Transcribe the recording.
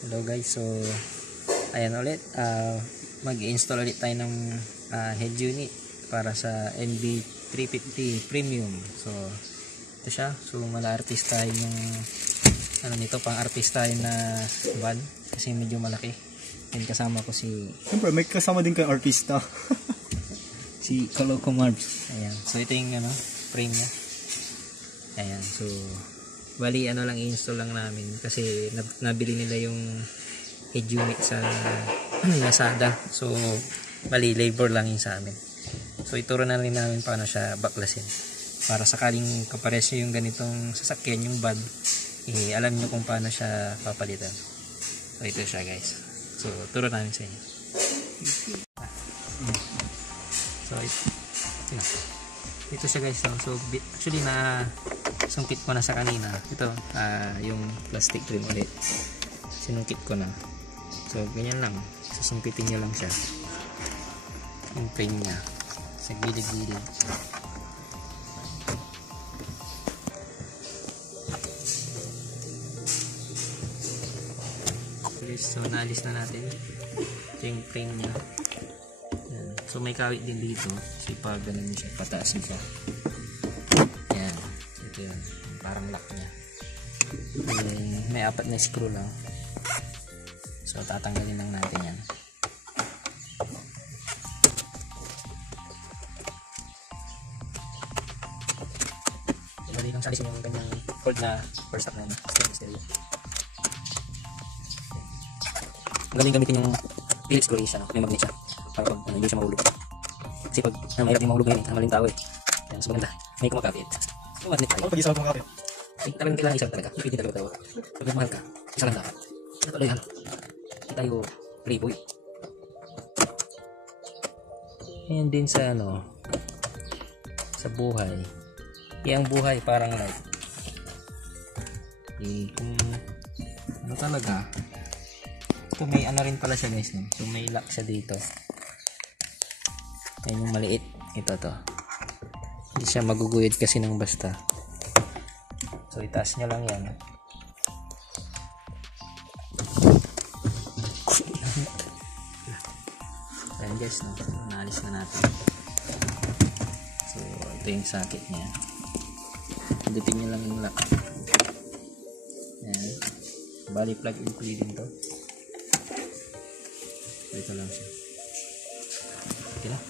Hello guys, so ayan ulit, mag-install ulit tayo ng head unit para sa NB350 Premium. So ito siya, so mala-artistahin yung ano nito, pang artistahin na van kasi medyo malaki. And kasama ko si, siyempre may kasama din kang artista. si Coloco Marbs. Ayan, so ito yung ano, frame nya. Ayan, so bali ano lang, i-install lang namin kasi nabili nila yung head unit sa Lazada. So bali labor lang yun sa amin. So ituro na rin namin paano siya baklasin para sakaling kapares yung ganitong sasakyan, yung van, alam nyo kung paano siya papalitan. So ito siya guys, so turo namin sa inyo. So ito siya guys. So actually na sungkit ko na sa kanina. Ito yung plastic trim ulit, sinungkit ko na. So ganyan lang, susungkitin nyo lang siya, yung frame nya sa gilid-gilid. So naalis na natin ito yung frame nya. Yan. So may kawit din dito, so pag ganun siya, pataas siya. Yan, ito yun, parang lock nya. May 4 na screw lang, so tatanggalin lang natin yan. Bali lang salisin yung ganyang cord na first stop na yun, stainless steel. Galing gamitin yung Phillips screw siya, may magnet siya para pag hindi siya mahulog. Kasi pag mahirap yung mahulog ngayon, ang maling tao kaya mas maganda may kumakapit. Yung magnet tayo, Pag isa lang kumakapit, talagang kailangan isa talaga, hindi talaga tayo. Pag mahal ka, isa lang dapat. Ito lang yan, hindi tayo playboy. Ayan din sa ano, sa buhay. Yung buhay parang light. Kung ano talaga, ito may ano rin pala siya guys, no? So may lock siya dito. Ayan yung maliit, ito to, hindi siya maguguyod kasi ng basta. So itaas nyo lang yan. Ayan guys, no? Naalis na natin. So ito yung socket nya, pindutin nyo lang yung lock. Ayan, bali plug and play din to. Ito lang siya. Okay na.